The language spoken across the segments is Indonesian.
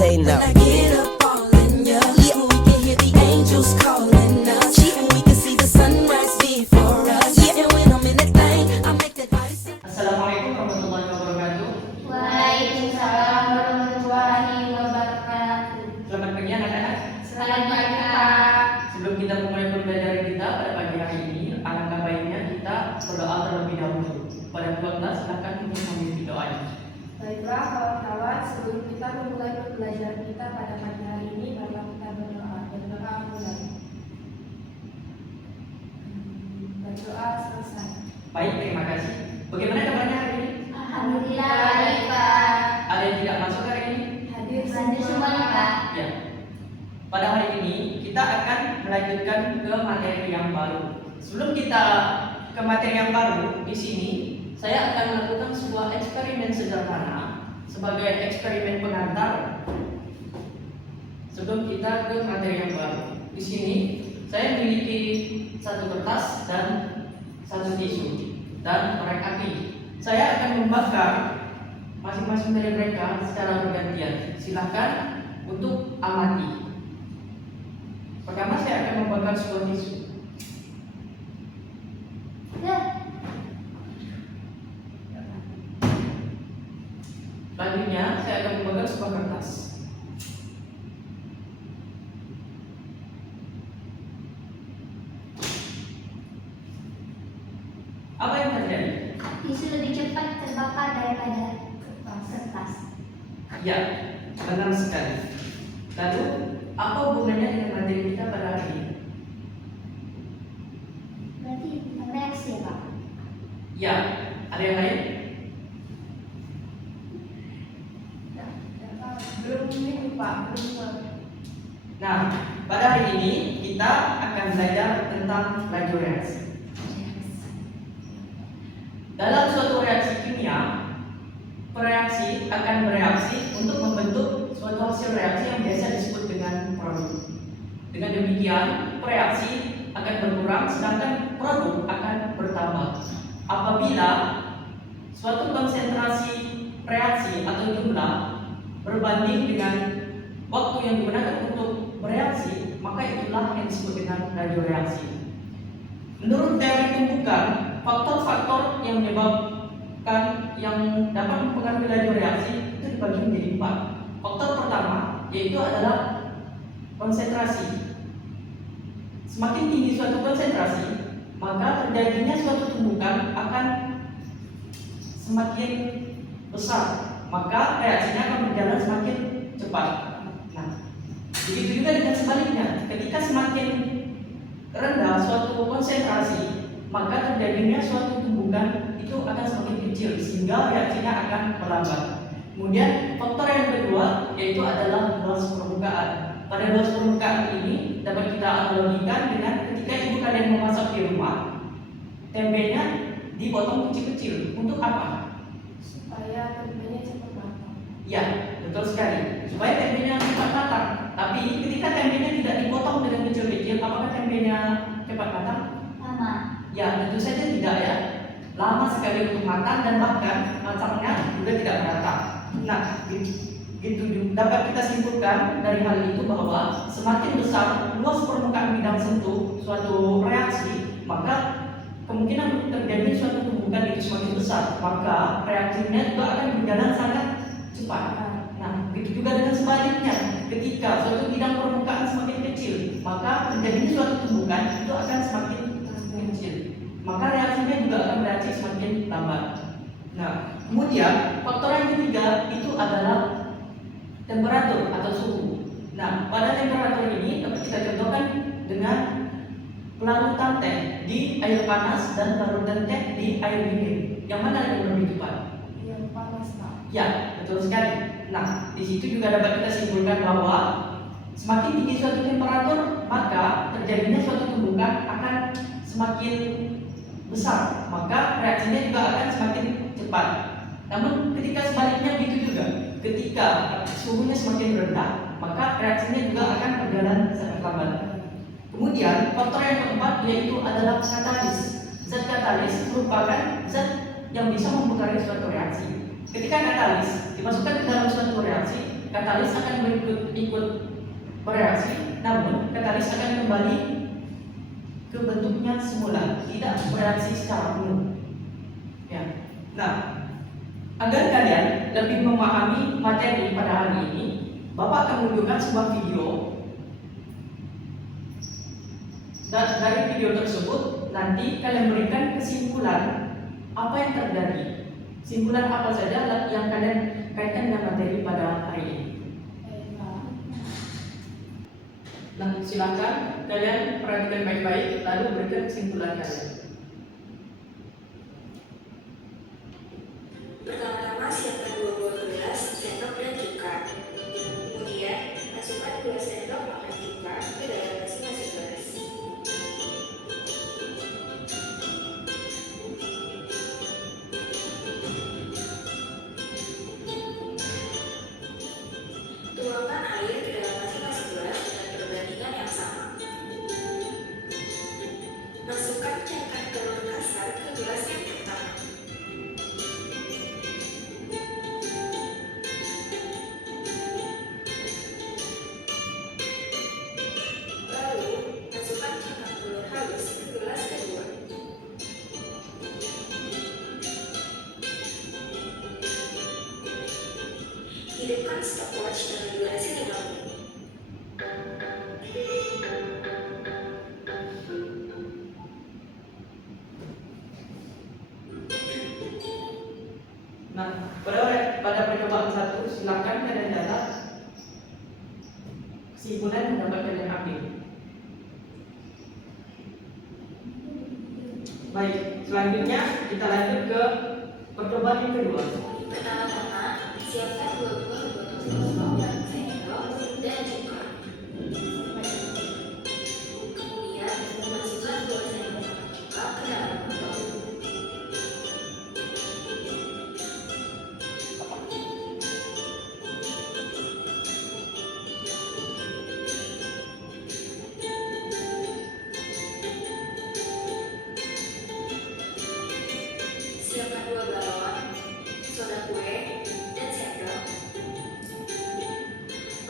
say no. When I get up all in ya, we can hear the angels calling us. We can see the sunrise before us. And when I'm in that thing, I make that ice. Assalamualaikum warahmatullahi wabarakatuh. Waalaikumsalam warahmatullahi wabarakatuh. Selamat pagi anak-anak. Selamat pagi Pak. Sebelum kita mulai pembelajaran kita pada pagi hari ini, alangkah baiknya kita berdoa terlebih dahulu. Pada keluarga silakan untuk memimpin doanya. Baiklah kawan-kawan, sebelum kita memulai pembelajaran kita pada pagi hari ini, marilah kita berdoa. Berdoa mulai. Berdoa selesai. Baik, terima kasih. Bagaimana kabarnya hari ini? Alhamdulillah baik Pak. Ada yang tidak masuk hari ini? Hadir Ya. Pada hari ini kita akan melanjutkan ke materi yang baru. Sebelum kita ke materi yang baru, di sini saya akan melakukan sebuah eksperimen sederhana sebagai eksperimen pengantar. Sebelum kita ke materi yang baru, di sini saya memiliki satu kertas dan satu tisu dan korek api. Saya akan membakar masing-masing dari mereka secara bergantian. Silahkan untuk amati. Pertama saya akan membakar sebuah tisu. Selanjutnya saya akan membakar sebuah kertas. Apa yang terjadi? Tisu lebih cepat terbakar daripada kertas. Ya, benar sekali. Lalu, apa hubungannya dengan materi kita pada hari ini? Berarti reaksi ya Pak? Ya, ada yang lain? Belum ini Pak, belum. Nah, pada hari ini kita akan belajar tentang laju reaksi. Dalam suatu reaksi kimia, pereaksi akan bereaksi untuk membentuk suatu hasil reaksi yang biasa disebut dengan produk. Dengan demikian, pereaksi akan berkurang sedangkan produk akan bertambah. Apabila suatu konsentrasi reaksi atau jumlah berbanding dengan waktu yang digunakan untuk bereaksi, maka itulah yang disebut dengan laju reaksi. Menurut teori tumbukan, faktor-faktor yang menyebabkan yang dapat mempengaruhi laju reaksi itu dibagi menjadi 4. Faktor pertama yaitu adalah konsentrasi. Semakin tinggi suatu konsentrasi, maka terjadinya suatu tumbukan akan semakin besar, maka reaksinya akan berjalan semakin cepat. Nah, begitu juga dengan sebaliknya, ketika semakin rendah suatu konsentrasi, maka terjadinya suatu tumbukan itu akan semakin kecil sehingga reaksinya akan melambat. Kemudian faktor yang kedua yaitu adalah luas permukaan. Pada luas permukaan ini dapat kita analogikan dengan ketika ibu kalian memasak di rumah, tempenya dipotong kecil-kecil. Untuk apa? Supaya tempenya cepat matang. Ya, betul sekali. Supaya tempenya cepat matang. Tapi ketika tempenya tidak dipotong dengan kecil-kecil, apakah tempenya cepat matang? Lama. Ya, tentu saja tidak ya. Lama sekali untuk matang dan bahkan matangnya juga tidak merata. Nah, itu dapat kita simpulkan dari hal itu bahwa semakin besar luas permukaan bidang sentuh suatu reaksi, maka kemungkinan terjadi suatu tumbukan itu semakin besar, maka reaksinya juga akan berjalan sangat cepat. Nah, begitu juga dengan sebaliknya, ketika suatu bidang permukaan semakin kecil, maka terjadi suatu tumbukan itu akan semakin kecil, maka reaksinya juga akan bereaksi semakin lambat. Nah, kemudian faktor yang ketiga itu adalah temperatur atau suhu. Nah, pada temperatur ini dapat kita contohkan dengan pelarutan teh di air panas dan pelarutan teh di air dingin. Yang mana yang lebih cepat? Yang panas Pak. Ya, betul sekali. Nah, di situ juga dapat kita simpulkan bahwa semakin tinggi suatu temperatur, maka terjadinya suatu tumbukan akan semakin besar, maka reaksinya juga akan semakin cepat. Namun ketika sebaliknya begitu juga, ketika suhunya semakin rendah, maka reaksinya juga akan berjalan sangat lambat. Kemudian faktor yang keempat yaitu adalah katalis. Zat katalis merupakan zat yang bisa mempengaruhi suatu reaksi. Ketika katalis dimasukkan ke dalam suatu reaksi, katalis akan ikut bereaksi, namun katalis akan kembali ke bentuknya semula, tidak bereaksi secara penuh. Ya. Nah, agar kalian lebih memahami materi pada hari ini, Bapak akan menunjukkan sebuah video. Dan dari video tersebut nanti kalian berikan kesimpulan apa yang terjadi. Kesimpulan apa saja yang kalian kaitkan dengan materi pada hari ini. Nah, silakan kalian perhatikan baik-baik lalu berikan kesimpulan kalian. Pertama-tama siapkan 2 buah gelas, sendok, dan cuka. Kemudian masukkan 2 sendok makan cuka ke dalam masing-masing gelas. Tuangkan air ke dalam masing-masing gelas dengan perbandingan yang sama. Masukkan cangkang telur kasar ke gelas yang pertama. Lalu, masukkan cangkang telur halus ke gelas kedua. Hidupkan stopwatch dengan durasi 5 menit. Nah, pada percobaan 1 silakan kalian catat kesimpulan yang dapat kalian ambil. Baik, selanjutnya kita lanjut ke percobaan yang kedua. Pertama-tama, siapkan 2 buah botol sendok, sendok, dan cuka. Kemudian, masukkan 2 sendok makan cuka ke dalam botol. Siapkan 2 galon, soda kue, dan sendok.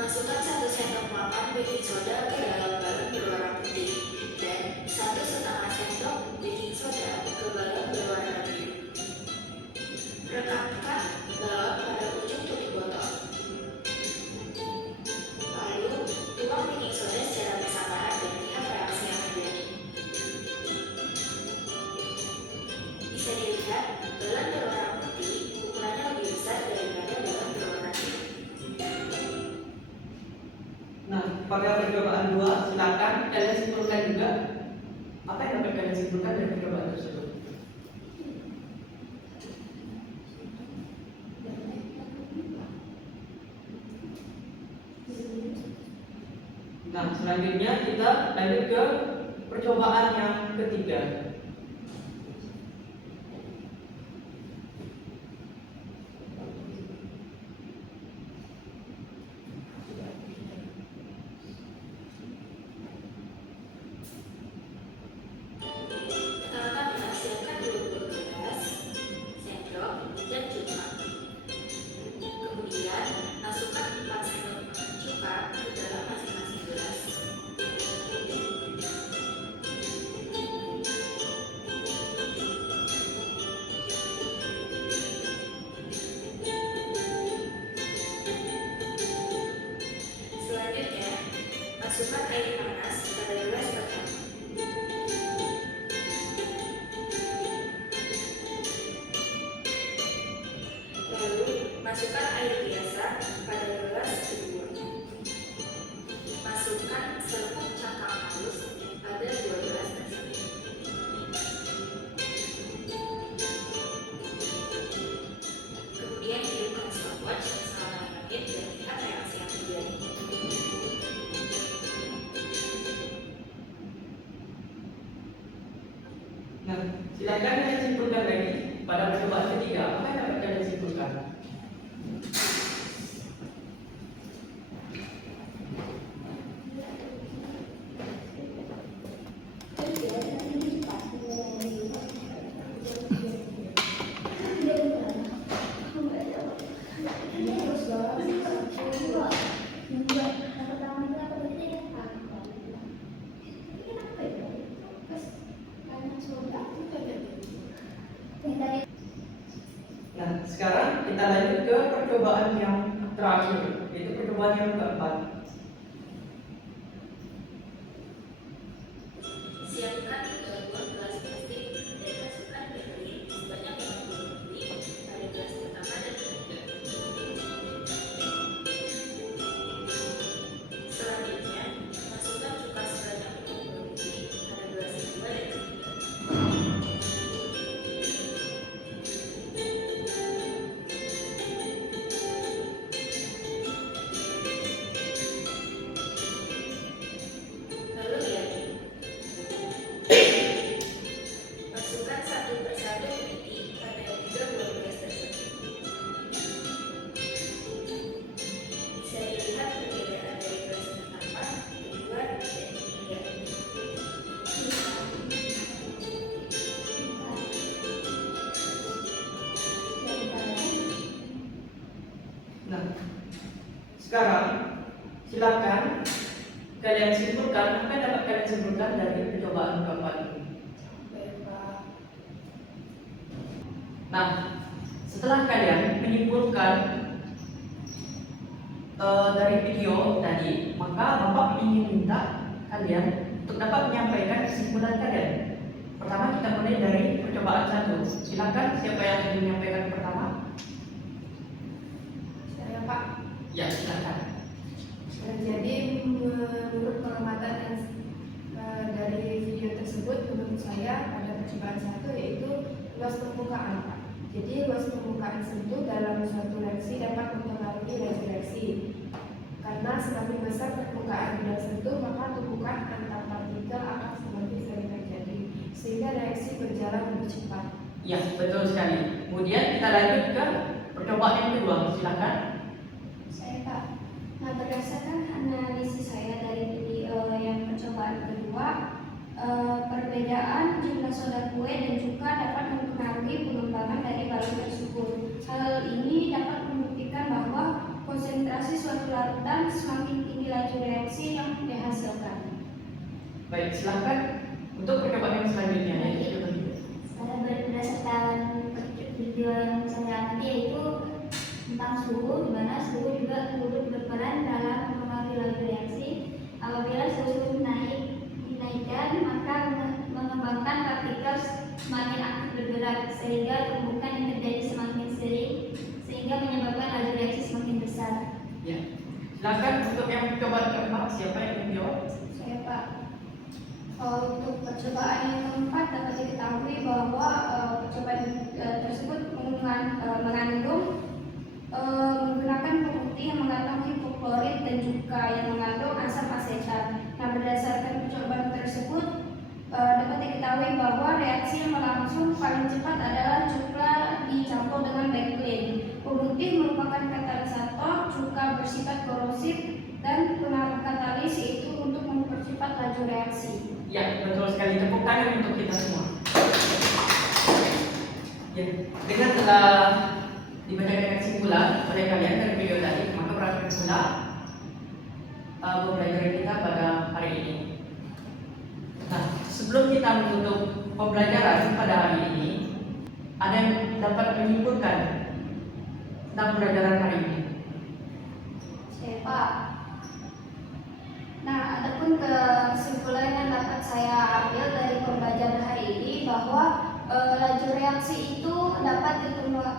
Masukkan 1 sendok makan baking soda ke dalam galon berwarna putih dan 1,5 sendok baking soda ke galon berwarna biru. Rekatkan galon pada ujung tutup botol. Lalu, tuang baking soda secara bersamaan dan lihat reaksi yang terjadi. Bisa dilihat, galon berwarna putih ukurannya lebih besar daripada galon berwarna biru. Nah, pada percobaan 2 silakan kalian simpulkan juga apa yang dapat kalian simpulkan dari percobaan tersebut. Nah, selanjutnya kita lanjut ke percobaan yang ketiga. Pertama-tama, siapkan 2 buah gelas, sendok, dan cuka. Kemudian, masukkan 4 sendok makan cuka ke dalam masing-masing gelas. Selanjutnya, masukkan air panas pada gelas pertama. Lalu, masukkan air biasa pada gelas kedua. Masukkan serbuk cangkang halus pada 2 gelas tersebut. Kemudian hidupkan stopwatch selama 5 menit dan lihat reaksi yang terjadi. Nah, silakan kalian simpulkan lagi pada percobaan ketiga apa yang dapat kalian simpulkan. Nah, sekarang kita lanjut ke percobaan yang terakhir, yaitu percobaan yang keempat. Siapkan 2 gelas plastik dan masukkan Berlin sebanyak 50 ml pada gelas pertama dan ketiga. Selanjutnya, masukkan cuka sebanyak 50 ml pada gelas kedua dan ketiga. Lalu lihat. Masukkan satu persatu peti pada ketiga buah gelas tersebut. Bisa dilihat perbedaan dari gelas pertama, kedua, dan ketiga. Nah, sekarang silakan kalian simpulkan apa yang dapat kalian simpulkan dari percobaan keempat ini. Baik, Pak. Nah, setelah kalian menyimpulkan dari video tadi, maka Bapak ingin minta kalian untuk dapat menyampaikan kesimpulan kalian. Pertama kita mulai dari percobaan 1. Silakan siapa yang ingin menyampaikan pertama? Saya, Pak. Ya, silakan. Jadi menurut pengamatan yang dari video tersebut, menurut saya pada percobaan 1 yaitu luas permukaan, Pak. Jadi luas permukaan sentuh dalam suatu reaksi dapat mempengaruhi laju reaksi. Karena semakin besar permukaan bidang sentuh, maka tumpukan antar partikel akan semakin sering terjadi, sehingga reaksi berjalan lebih cepat. Ya, betul sekali. Kemudian kita lanjut ke percobaan yang kedua. Silakan. Saya, Pak. Nah, berdasarkan analisis saya dari video yang percobaan kedua, perbedaan jumlah soda kue dan cuka dapat mempengaruhi pengembangan dari balon tersebut. Hal ini dapat membuktikan bahwa konsentrasi suatu larutan semakin tinggi laju reaksi yang dihasilkan. Baik, silakan untuk percobaan yang selanjutnya. Yaitu Saya berdasarkan video yang saya amati yaitu tentang suhu, di mana suhu juga turut berperan dalam mempengaruhi laju reaksi. Apabila suhu dinaikkan, maka mengembangkan partikel semakin aktif bergerak, sehingga tumbukan yang terjadi semakin sering, sehingga menyebabkan laju reaksi semakin besar. Ya, silakan untuk yang percobaan keempat. Siapa yang ingin jawab? Saya, Pak. Untuk percobaan yang keempat dapat diketahui bahwa percobaan tersebut mengandung menggunakan pembukti yang mengandung hipoklorit dan juga yang mengandung asam asetat. Nah, berdasarkan percobaan tersebut dapat diketahui bahwa reaksi yang berlangsung paling cepat adalah cuka dicampur dengan backplane. Pembukti merupakan katalisator, cuka bersifat korosif, dan pengaruh katalis yaitu untuk mempercepat laju reaksi. Ya, betul sekali. Tepuk tangan untuk kita semua. Ya, dengan telah dibacakan kesimpulan oleh kalian dari video tadi, maka berakhir pula pembelajaran kita pada hari ini. Nah, sebelum kita menutup pembelajaran pada hari ini, ada yang dapat menyimpulkan tentang pembelajaran hari ini? Saya, Pak. Nah, adapun kesimpulan yang dapat saya ambil dari pembelajaran hari ini bahwa laju reaksi itu dapat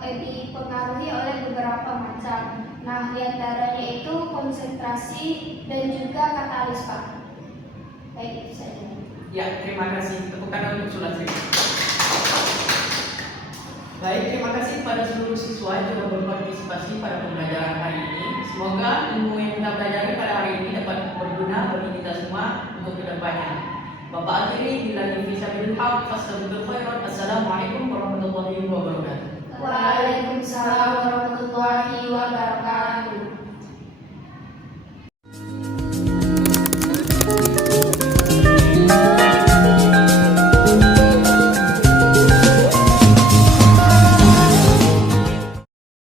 dipengaruhi oleh beberapa macam. Nah, diantaranya itu konsentrasi dan juga katalis, Pak. Baik, itu saja. Ya, terima kasih. Tepuk tangan untuk Sulasri. Baik, terima kasih kepada seluruh siswa yang sudah berpartisipasi pada pembelajaran hari ini. Semoga ilmu yang kita pelajari pada hari ini dapat berguna bagi kita semua untuk kedepannya. Bapak akhiri, billahi fi sabilil haq, fastabikul khairat. Assalamualaikum warahmatullahi wabarakatuh. Waalaikumsalam